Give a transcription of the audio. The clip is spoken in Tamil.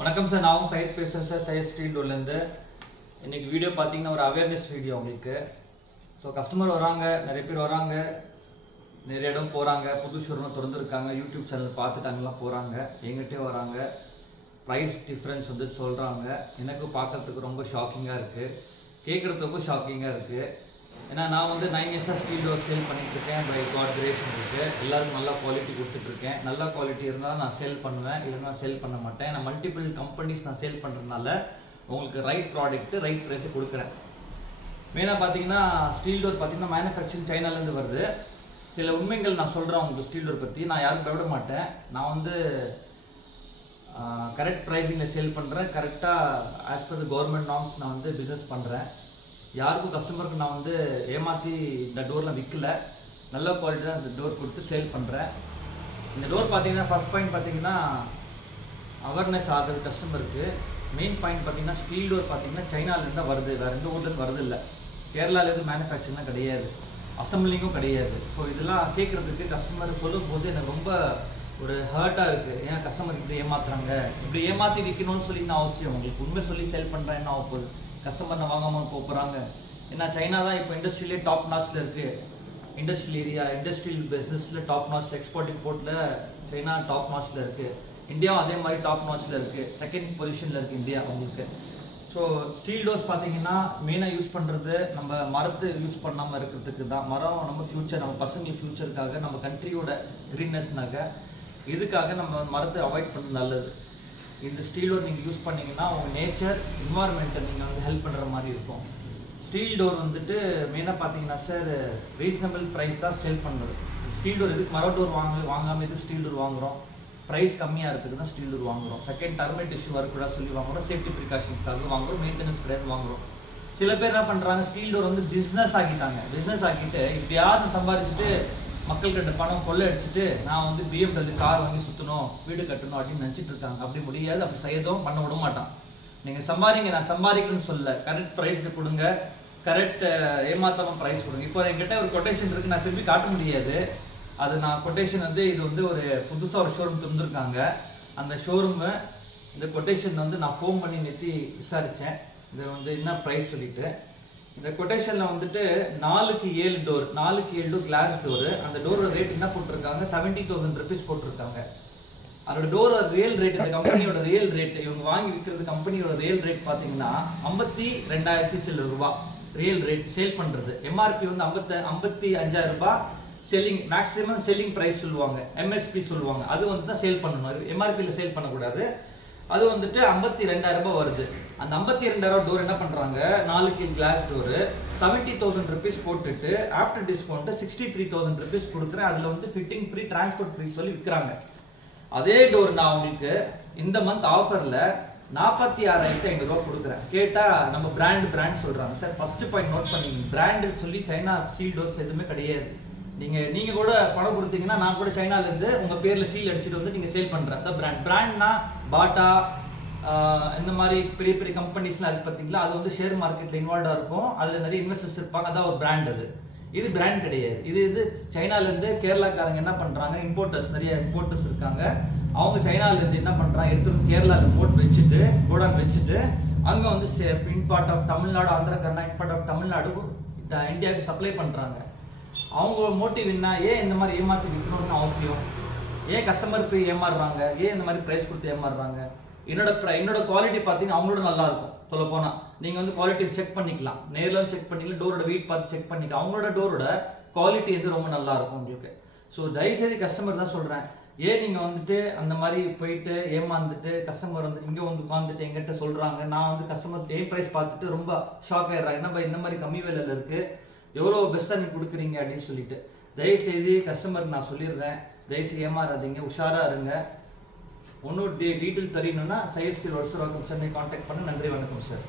வணக்கம் சார், நான் சையத் பேசுகிறேன் சார். சையத் ஸ்டீல் டோர்லேருந்து. இன்றைக்கி வீடியோ பார்த்தீங்கன்னா ஒரு அவேர்னஸ் வீடியோ உங்களுக்கு. ஸோ கஸ்டமர் வராங்க, நிறைய பேர் வராங்க, நிறைய இடம் போகிறாங்க, புது ஷோரூம் திறந்துருக்காங்க, யூடியூப் சேனல் பார்த்துட்டாங்கலாம் போகிறாங்க, எங்கிட்டே வராங்க, ப்ரைஸ் டிஃப்ரென்ஸ் வந்து சொல்கிறாங்க. எனக்கும் பார்க்குறதுக்கு ரொம்ப ஷாக்கிங்காக இருக்குது, கேட்குறதுக்கும் ஷாக்கிங்காக இருக்குது. ஏன்னா நான் வந்து 9 இயர்ஸாக ஸ்டீல் டோர் சேல் பண்ணிகிட்ருக்கேன். பை காட் கிரேஸ் இருக்குது. எல்லாருக்கும் நல்லா குவாலிட்டி கொடுத்துட்ருக்கேன். நல்ல குவாலிட்டி இருந்தால் நான் சேல் பண்ணுவேன், இல்லைன்னா சேல் பண்ண மாட்டேன். நான் மல்டிபிள் கம்பெனிஸ் நான் சேல் பண்ணுறதுனால உங்களுக்கு ரைட் ப்ராடக்ட்டு ரைட் ப்ரைஸை கொடுக்குறேன். மெயினாக பார்த்தீங்கன்னா ஸ்டீல் டோர் பார்த்தீங்கன்னா மேனுஃபேக்சரிங் சைனாலேருந்து வருது. சில உண்மைகள் நான் சொல்கிறேன் உங்களுக்கு ஸ்டீல் டோர் பற்றி. நான் யாரும் பயப்பட மாட்டேன். நான் வந்து கரெக்ட் ப்ரைஸிங்கில் சேல் பண்ணுறேன். கரெக்டாக as per the government norms நான் வந்து பிஸ்னஸ் பண்ணுறேன். யாருக்கும் கஸ்டமருக்கு நான் வந்து ஏமாற்றி இந்த டோர்லாம் விற்கல. நல்ல குவாலிட்டி தான் இந்த டோர் கொடுத்து சேல் பண்ணுறேன். இந்த டோர் பார்த்தீங்கன்னா ஃபர்ஸ்ட் பாயிண்ட் பார்த்தீங்கன்னா அவேர்னஸ் ஆகுது கஸ்டமருக்கு. மெயின் பாயிண்ட் பார்த்தீங்கன்னா ஸ்டீல் டோர் பார்த்தீங்கன்னா சைனாலேருந்து தான் வருது, வேறு எந்த ஊர்லேருந்து வருது இல்லை. கேரளாலேருந்து மேனுஃபேக்சரிங்லாம் கிடையாது, அசம்பிளிங்கும் கிடையாது. ஸோ இதெல்லாம் கேட்குறதுக்கு கஸ்டமர் சொல்லும் போது எனக்கு ரொம்ப ஒரு ஹர்ட்டாக இருக்குது. ஏன் கஸ்டமர் இப்படி ஏமாத்துறாங்க, இப்படி ஏமாற்றி விற்கணும்னு சொல்லி என்ன அவசியம்? உங்களுக்கு உண்மை சொல்லி சேல் பண்ணுறேன் என்ன ஆக போகுது? கஸ்டமர் வாங்காமல் போகிறாங்க. ஏன்னா சைனா தான் இப்போ இண்டஸ்ட்ரியிலே டாப் நாச்சில் இருக்குது. இண்டஸ்ட்ரியல் ஏரியா, இண்டஸ்ட்ரியல் பிஸ்னஸில் டாப் நாச்சில், எக்ஸ்போர்ட் இம்போர்ட்டில் சைனா டாப் நாச்சில் இருக்குது. இந்தியாவும் அதே மாதிரி டாப் நாச்சில் இருக்குது. செகண்ட் பொசிஷனில் இருக்குது இந்தியா உங்களுக்கு. ஸோ ஸ்டீல் டோர்ஸ் பார்த்தீங்கன்னா மெயினாக யூஸ் பண்ணுறது நம்ம மரத்தை யூஸ் பண்ணாமல் இருக்கிறதுக்கு தான். மரம் நம்ம ஃப்யூச்சர், நம்ம பசங்க ஃப்யூச்சருக்காக, நம்ம கண்ட்ரியோட க்ரீன்னஸ்னாக, இதுக்காக நம்ம மரத்தை அவாய்ட் பண்ணுறது நல்லது. இந்த ஸ்டீல் டோர் நீங்கள் யூஸ் பண்ணிங்கன்னா உங்கள் நேச்சர், என்வாயர்மெண்ட்டை நீங்கள் வந்து ஹெல்ப் பண்ணுற மாதிரி இருக்கும். ஸ்டீல் டோர் வந்துட்டு மெயினாக பார்த்தீங்கன்னா சார் ரீசனபிள் ப்ரைஸ் தான் சேல் பண்ணுறது. ஸ்டீல் டோர் எதுக்கு மர டோர் வாங்காமல் எதுக்கு ஸ்டீல் டோர் வாங்குகிறோம்? ப்ரைஸ் கம்மியாக இருக்குது தான் ஸ்டீல் டோர் வாங்குகிறோம். செகண்ட் டர்மேட் இஷ்யூ வரக்கூடாது சொல்லி வாங்குகிறோம். சேஃப்டி ப்ரிகாஷன்ஸ்க்காக வாங்குகிறோம். மெயின்டெனன்ஸ் கிடையாது வாங்குகிறோம். சில பேர் என்ன பண்ணுறாங்க, ஸ்டீல் டோர் வந்து பிஸ்னஸ் ஆக்கிட்டாங்க. பிஸ்னஸ் ஆக்கிட்டு இப்படியாவது சம்பாதிச்சுட்டு மக்கள்கிட்ட பணம் கொள்ளை அடிச்சுட்டு நான் வந்து BMW கார் வாங்கி சுற்றணும், வீடு கட்டணும் அப்படின்னு நினச்சிட்டு இருக்காங்க. அப்படி முடியாது, அப்படி செய்யதும் பண்ண விட மாட்டான். நீங்கள் சம்பாதிங்க, நான் சம்பாதிக்கணும்னு சொல்ல, கரெக்ட் ப்ரைஸில் கொடுங்க, கரெக்ட் ஏமாத்தாமல் ப்ரைஸ் கொடுங்க. இப்போ என்கிட்ட ஒரு கொட்டேஷன் இருக்குது, நான் திருப்பி காட்ட முடியாது. அது நான் கொட்டேஷன் வந்து இது வந்து ஒரு புதுசாக ஒரு ஷோரூம் திறந்துருக்காங்க. அந்த ஷோரூமு இந்த கொட்டேஷன் வந்து நான் ஃபோன் பண்ணி நேற்று விசாரித்தேன். இது வந்து என்ன ப்ரைஸ் சொல்லிட்டு இந்த கொட்டேஷனில் வந்துட்டு 4க்கு 7 டோர், 4க்கு 7 டோர் கிளாஸ் டோரு. அந்த டோரோட ரேட் என்ன போட்டிருக்காங்க, 70,000 rupees போட்டிருக்காங்க. அதோட டோரோட ரியல் ரேட், இந்த கம்பெனியோட ரியல் ரேட், இவங்க வாங்கி விற்கிறது கம்பெனியோட ரியல் ரேட் பார்த்தீங்கன்னா 52,000 சில்லற ரூபா ரியல் ரேட் சேல் பண்ணுறது. எம்ஆர்பி வந்து 55,000 ரூபாய் செல்லிங், மேக்ஸிமம் செல்லிங் ப்ரைஸ் சொல்லுவாங்க, MSP சொல்லுவாங்க. அது வந்து தான் சேல் பண்ணணும், எம்ஆர்பியில் சேல் பண்ணக்கூடாது. அது வந்துட்டு 52,000 ரூபாய் வருது. அந்த 52,000 டோர் என்ன பண்ணுறாங்க, 4க்கு கிளாஸ் டோரு 70,000 rupees போட்டுட்டு ஆஃப்டர் டிஸ்கவுண்ட்டு 63,000 rupees கொடுக்குறேன். அதில் வந்து ஃபிட்டிங் ஃப்ரீ, டிரான்ஸ்போர்ட் ஃப்ரீ சொல்லி விற்கிறாங்க. அதே டோர் நான் உங்களுக்கு இந்த மந்த் ஆஃபரில் 46,500 ரூபா கொடுக்குறேன். கேட்டால் நம்ம பிராண்ட் சொல்கிறாங்க. சார் ஃபஸ்ட்டு பாயிண்ட் நோட் பண்ணிங்க, பிராண்டு சொல்லி சைனா ஸ்டீல் டோர்ஸ் எதுவுமே கிடையாது. நீங்கள் கூட பணம் கொடுத்தீங்கன்னா நான் கூட சைனாலேருந்து உங்கள் பேரில் சீல் அடிச்சுட்டு வந்து நீங்கள் சேல் பண்ணுறேன். அதான் பிராண்ட்னா பாட்டா இந்த மாதிரி பெரிய பெரிய கம்பெனிஸ்லாம் இருக்குது பார்த்தீங்களா, அது வந்து ஷேர் மார்க்கெட்டில் இன்வால்வாக இருக்கும், அதில் நிறைய இன்வெஸ்டர்ஸ் இருப்பாங்க, அதான் ஒரு பிராண்ட். இது பிராண்ட் கிடையாது. இது சைனாலேருந்து கேரளாக்காரங்க என்ன பண்ணுறாங்க, இம்போர்ட்டர்ஸ், நிறைய இம்போர்ட்டர்ஸ் இருக்காங்க. அவங்க சைனாலேருந்து என்ன பண்ணுறாங்க, எடுத்துகிட்டு கேரளாவில் போட் வச்சுட்டு, கோடான் வச்சுட்டு, அங்கே வந்து இன்பார்ட் ஆஃப் தமிழ்நாடு, ஆந்திரா, கர்நாடகா, இன்பார்ட் ஆஃப் தமிழ்நாடு இந்தியாவுக்கு சப்ளை பண்ணுறாங்க. அவங்க மோட்டிவ் என்ன, ஏன் இந்த மாதிரி ஏமாற்றி விற்கணும்னு அவசியம்? ஏன் கஸ்டமர் போய் ஏமாறுறாங்க? ஏன் இந்த மாதிரி ப்ரைஸ் கொடுத்து ஏமாறுறாங்க? என்னோட குவாலிட்டி பார்த்தீங்கன்னா அவங்களோட நல்லா இருக்கும். சொல்ல போனால் நீங்கள் வந்து குவாலிட்டி செக் பண்ணிக்கலாம், நேரில் செக் பண்ணிக்கலாம், டோரோட வெயிட் பார்த்து செக் பண்ணிக்கலாம். அவங்களோட டோரோட குவாலிட்டி வந்து ரொம்ப நல்லா இருக்கும் உங்களுக்கு. ஸோ தயவுசெய்து கஸ்டமர் தான் சொல்கிறேன், ஏன் நீங்கள் வந்துட்டு அந்த மாதிரி போயிட்டு ஏமாந்துட்டு கஸ்டமர் வந்து இங்கே வந்து உட்காந்துட்டு எங்கிட்ட சொல்கிறாங்க. நான் வந்து கஸ்டமர் ஏன் ப்ரைஸ் பார்த்துட்டு ரொம்ப ஷாக் ஆகிடுறாங்க, என்ன இந்த மாதிரி கம்மி விலையில் இருக்குது, எவ்வளோ பெஸ்ட்டாக நீங்கள் கொடுக்குறீங்க அப்படின்னு சொல்லிட்டு. தயவுசெய்து கஸ்டமருக்கு நான் சொல்லிடுறேன், தயவுசெய்து ஏமாறாதீங்க, உஷாராக இருங்க. ஒன்றும் டீட்டெயில் தெரியணும்னா Syed steel doors Chennai contact பண்ண. நன்றி, வணக்கம் சார்.